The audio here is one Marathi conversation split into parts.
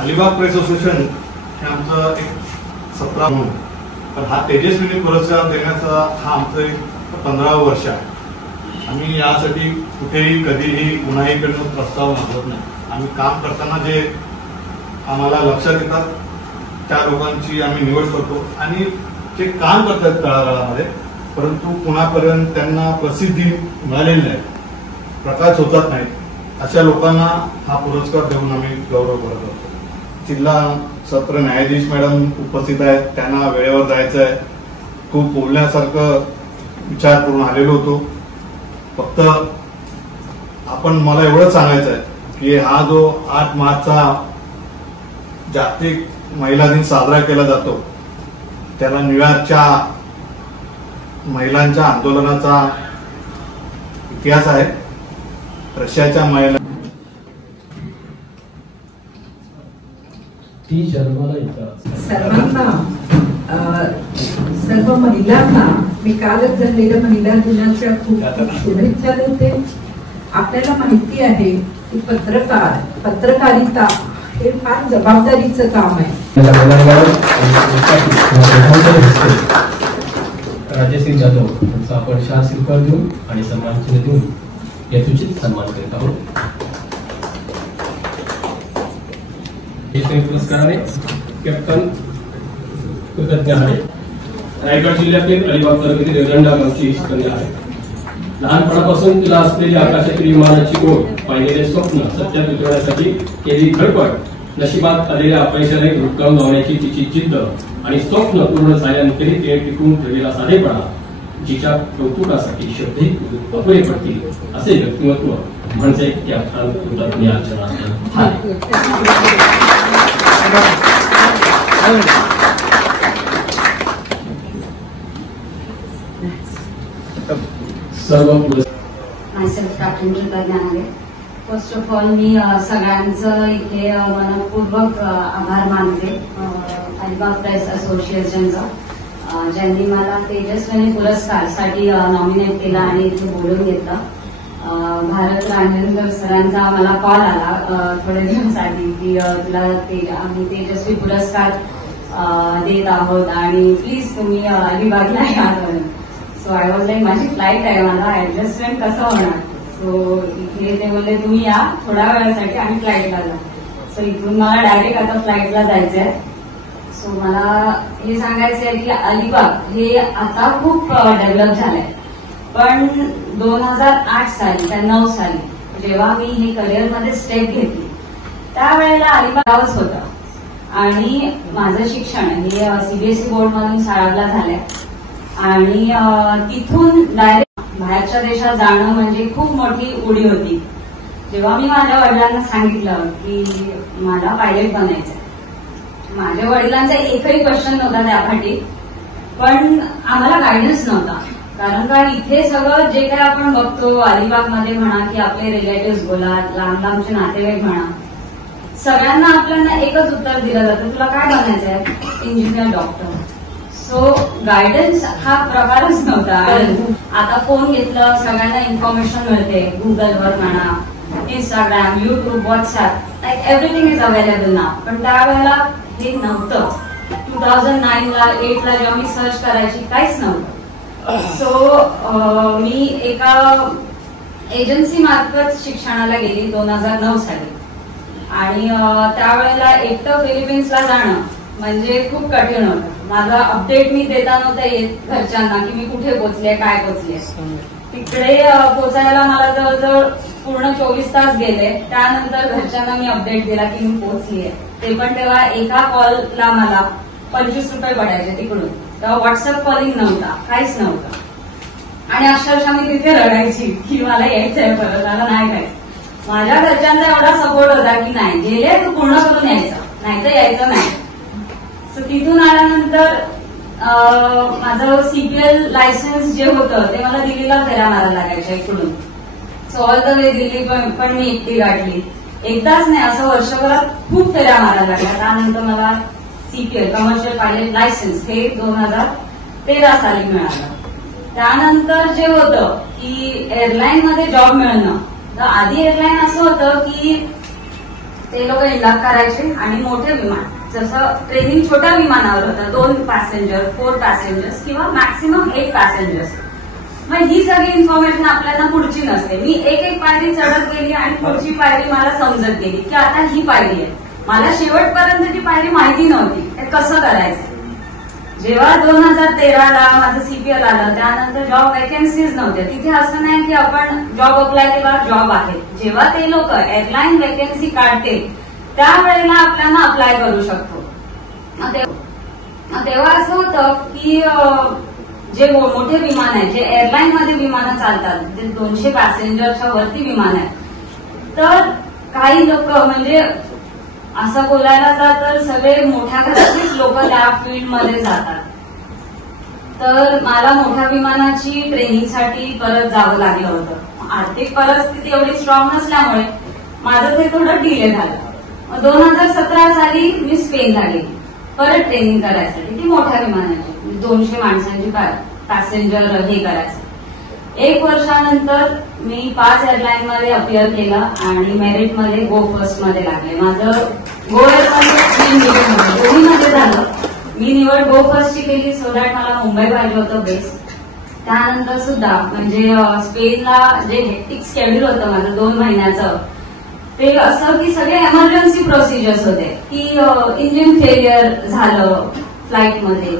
अलिबाग प्रेस असोसिएशन हे आमचं एक 17 म्हणून, तर हा तेजस्विनी पुरस्कार देण्याचा हा आमचं एक 15वं वर्ष आहे. आम्ही यासाठी कुठेही कधीही कुणाहीकडनं प्रस्ताव मागवत नाही. आम्ही काम करताना जे आम्हाला लक्षात येतात त्या लोकांची आम्ही निवड करतो आणि जे काम करतात तळागाळामध्ये परंतु कुणापर्यंत त्यांना प्रसिद्धी मिळालेली नाही, प्रकाश होतात नाहीत, अशा लोकांना हा पुरस्कार देऊन आम्ही गौरव करत असतो. जिल्हा सत्र न्यायाधीश मॅडम उपस्थित आहेत, त्यांना वेळेवर जायचं आहे. खूप बोलण्यासारखं विचार करून आलेलो होतो. फक्त मला एवढंच सांगायचं आहे की हा जो 8 मार्चचा जागतिक महिला दिन साजरा केला जातो त्याला न्यूयॉर्कच्या महिलांच्या आंदोलनाचा इतिहास आहे. रशियाच्या महिला सर्वांना सर्व महिलांना मी कालच झालेल्या महिला दिनाच्या खूप खूप शुभेच्छा देते. आपल्याला माहिती आहे की पत्रकारिता हे फार जबाबदारीचं काम आहे. राजेसिंग जाधव यांचा आपण शाल सिल्कर देऊन आणि सन्मान चिन्ह देऊन यथोचित सन्मान करीत आहोत. पुरस्काराने कॅप्टन कृतज्ञ आहे. रायगड जिल्ह्यातील अलिबाग तालुक्यातील रेवदंडा गावची ही कन्या आहे. लहानपणापासून तिला असलेली आकाशातील विमानाची ओढ, पाहिलेले स्वप्न सत्यात उतरवण्यासाठी केली धडपड, नशिबात आलेल्या अपयशाने धुडकावून लावण्याची तिची जिद्द आणि स्वप्न पूर्ण झाल्यानंतरही तिने टिकून ठेवलेला साधेपणा, जिच्या कौतुकासाठी शब्दही अपुरे पडतील असे व्यक्तिमत्व म्हणजे कॅप्टन कृतज्ञ अर्चना. Myself Captain कृतज्ञ. फर्स्ट ऑफ ऑल मी सगळ्यांचं इथे मनपूर्वक आभार मानते. अलिबाग प्रेस असोसिएशनचा ज्यांनी मला तेजस्विनी पुरस्कारसाठी नॉमिनेट केलं आणि इथे बोलून घेतलं. भारत रांजणकर सरांचा मला कॉल आला थोड्या दिवसाआधी की तुला आम्ही तेजस्वी पुरस्कार देत आहोत आणि प्लीज तुम्ही अलिबागला या. सो आय वॉज लाईक माझी फ्लाईट आहे, मला ऍडजस्टमेंट कसं होणार. सो इथे ते बोलले तुम्ही या थोड्या वेळासाठी आणि फ्लाईटला जा. सो इथून मला डायरेक्ट आता फ्लाईटला जायचंय. सो मला हे सांगायचं आहे की अलिबाग हे आता खूप डेव्हलप झालंय, पण 2008 साली त्या 9 साली जेव्हा मी हे करिअरमध्ये स्टेप घेतली त्यावेळेला अलिबाग गावच होतं आणि माझं शिक्षण हे सीबीएसई बोर्डमधून शाळाला झालंय आणि तिथून डायरेक्ट बाहेरच्या देशात जाणं म्हणजे खूप मोठी उडी होती. जेव्हा मी माझ्या वडिलांना सांगितलं की मला पायलट बनायचंय, माझ्या वडिलांचा एकही क्वेश्चन नव्हता त्यापाठी, पण आम्हाला गायडन्स नव्हता. कारण का इथे सगळं जे काही आपण बघतो अलिबागमध्ये म्हणा की आपले रिलेटिव्ह बोला, लांब लांबचे नातेवाईक म्हणा, सगळ्यांना आपल्याला एकच उत्तर दिलं जातं तुला काय बनायचंय, इंजिनियर, डॉक्टर. सो गायडन्स हा प्रकारच नव्हता. आता फोन घेतलं सगळ्यांना इन्फॉर्मेशन मिळते, गुगलवर म्हणा, Instagram, YouTube, WhatsApp, like everything is available नाव. पण त्यावेळेला हे नव्हतं. 2009ला 8ला जेव्हा मी सर्च करायची काहीच नव्हतं. सो मी एका एजन्सी मार्फत शिक्षणाला गेली 2009 साली आणि त्यावेळेला एकटं फिलिपिन्सला जाणं म्हणजे खूप कठीण होतं. माझा अपडेट मी देता नव्हता येत घरच्यांना की मी कुठे पोहोचले, काय पोहोचले. तिकडे पोहोचायला मला जवळजवळ पूर्ण 24 तास गेले. त्यानंतर घरच्यांना मी अपडेट दिला की मी पोहोचलीये. ते पण तेव्हा एका कॉलला मला 25 रुपये पडायचे तिकडून. तेव्हा व्हॉट्सअप कॉलिंग नव्हता, काहीच नव्हतं. आणि अक्षरशः मी तिथे रडायची की मला यायचंय परत, मला नाही जायचं. माझ्या घरच्यांचा एवढा सपोर्ट होता की नाही गेले तू पूर्ण करून यायचं, नाही तर यायचं नाही. सो तिथून आल्यानंतर माझं सीपीएल लायसन्स जे होतं ते मला दिल्लीला फेऱ्या मारायला लागायच्या इकडून. So all the way Delhi पण मी एकटी गाठली. एकदाच नाही, असं वर्षभरात खूप फेऱ्या मारायला लागल्या. त्यानंतर मला सीपीएल कमर्शियल पायलट लायसन्स हे 2013 साली मिळालं. त्यानंतर जे होतं की एअरलाईन मध्ये जॉब मिळणं, तर आधी एअरलाईन असं होतं की ते लोक इंडाक करायचे आणि मोठे विमान, जसं ट्रेनिंग छोट्या विमानावर होतं 2 पॅसेंजर 4 पॅसेंजर्स किंवा मॅक्सिमम 8 पॅसेंजर्स. मग ही सगळी इन्फॉर्मेशन आपल्याला पुढची नसते. मी एक पायरी चढत गेली आणि पुढची पायरी मला समजत गेली की आता ही पायरी आहे. मला शेवटपर्यंत ती पायरी माहिती नव्हती ते कसं करायचं. जेव्हा 2013ला माझं सीपीएल आलं त्यानंतर जॉब वेकन्सीज नव्हत्या. तिथे असं नाही की आपण जॉब अप्लाय केला जॉब आहे. जेव्हा ते लोक एअरलाईन वेकन्सी काढते त्यावेळेला आपल्याला अप्लाय करू शकतो. तेव्हा असं होतं की जे मोठे विमान आहे, जे एअरलाईन मध्ये विमानं चालतात, जे 200 पॅसेंजरच्या वरती विमान आहे, तर काही लोक म्हणजे असं बोलायला जात तर सगळे मोठ्या घरातलीच लोक त्या फील्डमध्ये जातात. तर मला मोठ्या विमानाची ट्रेनिंगसाठी परत जावं लागलं होतं. आर्थिक परिस्थिती एवढी स्ट्रॉंग नसल्यामुळे माझं ते थोडं डिले झालं. 2017 साली मी स्पेनला गेली परत ट्रेनिंग करायसाठी. ती मोठ्या विमानाची 200 माणसांची पॅसेंजर हे करायचं. 1 वर्षानंतर मी 5 एअरलाईन मध्ये अपिअर केलं आणि मेरिटमध्ये गो फर्स्ट मध्ये लागले. माझं गो एअरमध्ये दोन्हीमध्ये झालं. मी निवड गो फर्स्टची केली सो दॅट मला मुंबई पाहिजे होतं बेस्ट. त्यानंतर सुद्धा म्हणजे स्पेनला जे हेक्टिक शेड्यूल होतं माझं 2 महिन्याचं, ते असं की सगळे एमर्जन्सी प्रोसिजर्स होते की इंजिन फेलियर झालं फ्लाईटमध्ये,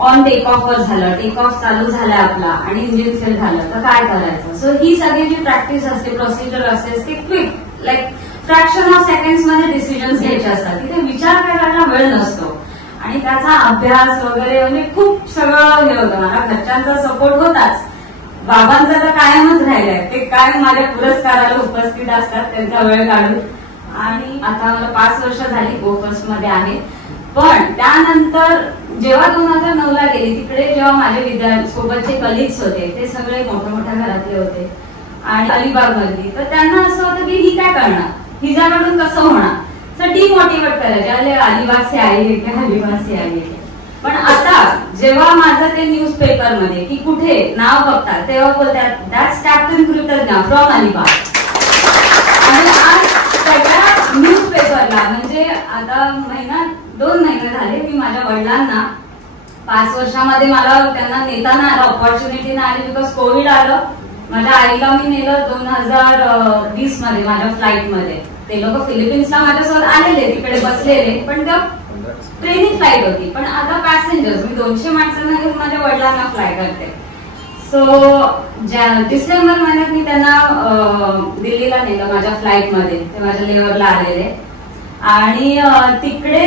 ऑन टेक ऑफवर झालं, टेक ऑफ चालू झाला आपला आणि इंजिन फेल झालं तर काय करायचं. सो ही सगळी जी प्रॅक्टिस असते, प्रोसिजर असते, ते quick like fraction of seconds मध्ये डिसिजन्स घ्यायचे असतात. तिथे विचार करायला वेळ नसतो आणि त्याचा अभ्यास वगैरे म्हणजे खूप सगळं हे होतं. मला घरच्यांचा सपोर्ट होताच, बाबांचा तर कायमच राहिलाय. ते कायम माझ्या पुरस्काराला उपस्थित असतात त्यांचा वेळ काढून. आणि आता मला 5 वर्ष झाली गो फर्स्ट मध्ये आहे. पण त्यानंतर जेव्हा 2009ला गेली तिकडे जेव्हा माझे सोबतचे कलिग्स होते ते सगळे मोठ्या घरातले होते आणि अलिबाग मधली, तर त्यांना असं होतं की ही काय करणार, हिच्याकडून कसं होणार, तर डिमोटिवेट करायचे. अरे अलिबाग से आई है क्या, अलिबाग से आई है. पण आता जेव्हा माझं ते न्यूज पेपरमध्ये की कुठे नाव बघतात तेव्हा बोलतात that's captain Kritagya from Alibag. आणि आज सगळ्या न्यूज पेपरला म्हणजे आता 2 महिने झाले मी माझ्या वडिलांना 5 वर्षामध्ये मला त्यांना नेताना ऑपॉर्च्युनिटी नाही आली बिकॉज कोविड आलं. माझ्या आईला मी नेलं 2020 मध्ये माझ्या फ्लाईटमध्ये. ते लोक फिलिपिन्सला माझ्यासोबत आलेले, तिकडे बसलेले, पण ट्रेनिंग फ्लाईट होती. पण आता पॅसेंजर्स मी 200 माणसांना घेऊन माझ्या वडिलांना फ्लाय करते. सो डिसेंबर महिन्यात मी त्यांना दिल्लीला नेलं माझ्या फ्लाईटमध्ये. ते माझ्या लेवरला आलेले आणि तिकडे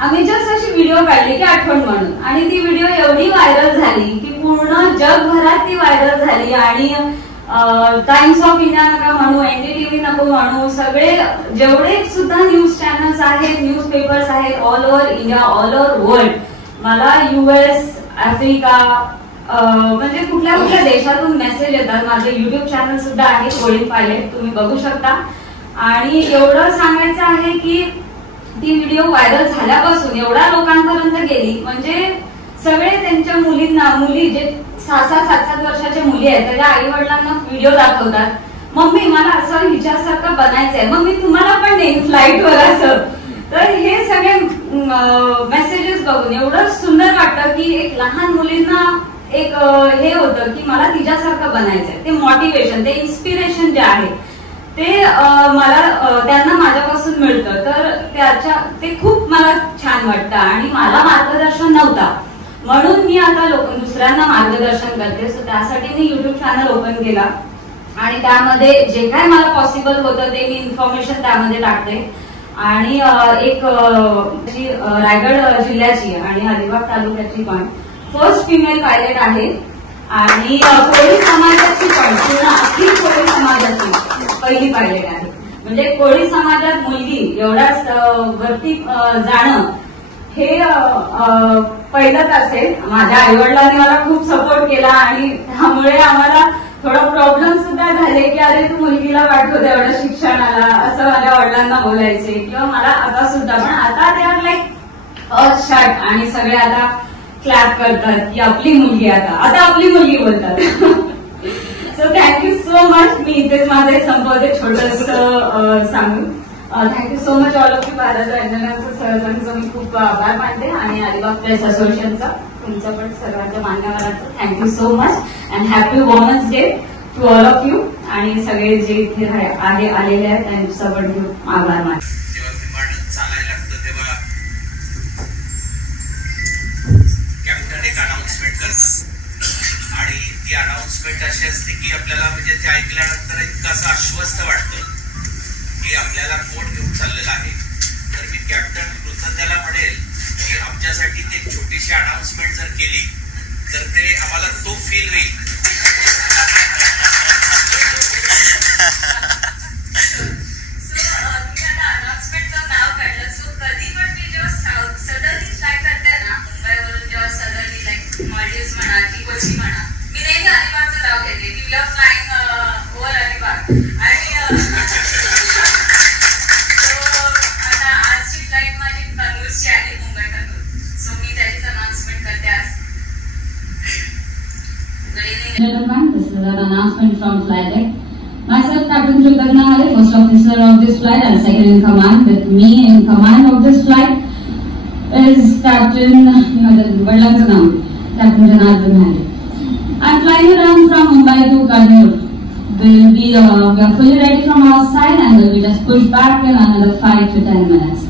आम्ही जस्ट अशी व्हिडिओ काढली की आठवण म्हणून. आणि ती व्हिडिओ एवढी व्हायरल झाली की पूर्ण जगभरात ती व्हायरल झाली. आणि टाइम्स ऑफ इंडिया नका म्हणू, NDTV नको म्हणू, सगळे जेवढे सुद्धा न्यूज चॅनल्स आहेत, न्यूज पेपर्स आहेत all over India, all over world, मला US, आफ्रिका म्हणजे कुठल्या कुठल्या देशातून मेसेज येतात. माझे युट्यूब चॅनल सुद्धा आहे कोळी पायलट, तुम्ही बघू शकता. आणि एवढं सांगायचं आहे की ती व्हिडिओ व्हायरल झाल्यापासून एवढ्या लोकांपर्यंत गेली म्हणजे सगळे त्यांच्या मुली जे 6-7 वर्षाच्या मुली आहेत त्याच्या आई वडिलांना व्हिडिओ दाखवतात, मम्मी मला असं हिच्यासारखं बनायचंय, मम्मी तुम्हाला पण नेईन फ्लाईटवर असं. तर हे सगळे मेसेजेस बघून एवढं सुंदर वाटतं की एक लहान मुलींना एक हे होतं की मला तिच्यासारखं बनायचंय. ते मोटिवेशन, ते इन्स्पिरेशन जे आहे ते मला त्यांना माझ्यापासून मिळतं. तर ते खूप मला छान वाटतं. आणि मला मार्गदर्शन नव्हता म्हणून मी आता दुसऱ्यांना मार्गदर्शन करते. सो त्यासाठी मी युट्यूब चॅनल ओपन केला आणि त्यामध्ये जे काय मला पॉसिबल होतं ते मी इन्फॉर्मेशन त्यामध्ये टाकते. आणि एक रायगड जिल्ह्याची आणि अलिबाग तालुक्याची पण फर्स्ट फिमेल पायलट आहे आणि कोळी समाजाची पण पूर्ण अखिल कोळी समाजाची पहिली पायलट आहे. म्हणजे कोळी समाजात मुलगी एवढ्याच वरती जाणं हे पहिलंच असेल. माझ्या आईवडिलांनी मला खूप सपोर्ट केला आणि त्यामुळे आम्हाला थोडा प्रॉब्लेम सुद्धा झाले की अरे तू मुलगीला पाठवते एवढ्या शिक्षणाला असं माझ्या वडिलांना बोलायचे किंवा मला आता सुद्धा. पण आता ते आर लाईक अर्थ शॉट आणि सगळे आता क्लॅप करतात की आपली मुलगी आता आपली मुलगी बोलतात. So thank you so so much. मी इथेच माझं हे संपवते छोटंसं सांगून. Thank you so much all of you. Bharat रंजनाचं सर्वांचं मी खूप आभार मानते आणि अलिबाग प्रेस असोसिएशनचा तुमचं पण सर्वांच्या मान्यवरांचं thank you so much and happy women's day to all of you. आणि सगळे जे इथे आलेले आहेत त्यांचा पण खूप आभार मानते. जेव्हा विमान चालायला लागतं तेव्हा कॅप्टन एक अनाउन्समेंट करतात आणि ती अनाउन्समेंट अशी असते की आपल्याला म्हणजे ते ऐकल्यानंतर इतकं असं आश्वस्त वाटतं की आपल्याला कोण घेऊन चाललेलं आहे. तर मी कॅप्टन कृतज्ञाला म्हणेल की आमच्यासाठी ती एक छोटीशी अनाउन्समेंट जर केली तर ते आम्हाला तो फील होईल. तुम्ही आता अनाउन्समेंटचं नाव काढलं. सो कधी पण मी जेव्हा सडनली फ्लाय करते ना मुंबईवरून, जेव्हा सडनली लाईक मॉल्डिव्स म्हणा की कोची म्हणा, मी नेहमी अलिबागचं नाव घेते की we are flying over Alibag. आणि आता आजची फ्लाईट माझी कन्नूरची आहे, मुंबई कन्नूर. सो मी त्याचीच अनाउन्समेंट करते आज. Good evening. Gentlemen, this is an announcement from flight deck. Myself, Captain Krutagna Hare, first officer of this flight and second in command. With me in command of this flight is Captain, Captain Janardhan Hare. I'm flying around from Mumbai to Kannur. We are fully ready from our side and will be just pushed back in another 5 to 10 minutes.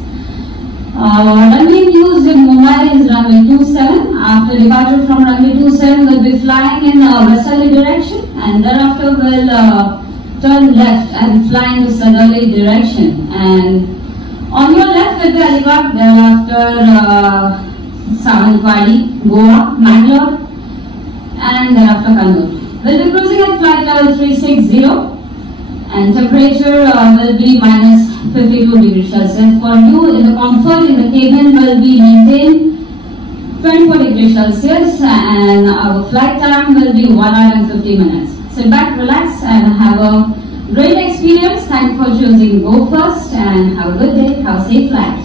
Runway used in Mumbai is runway 27. After departure from runway 27, we'll be flying in westerly direction and thereafter we'll turn left and fly into southerly direction. And on your left will be Alibag, thereafter Savankwadi, Goa, Mangalore, and thereafter Kannur. We'll be cruising at flight level 360 and temperature will be minus 52 degrees Celsius. For you, in the comfort in the cabin will be maintained 24 degrees Celsius and our flight time will be 1 hour and 50 minutes. Sit back, relax and have a great experience. Thank you for choosing Go First and have a good day. Have a safe flight.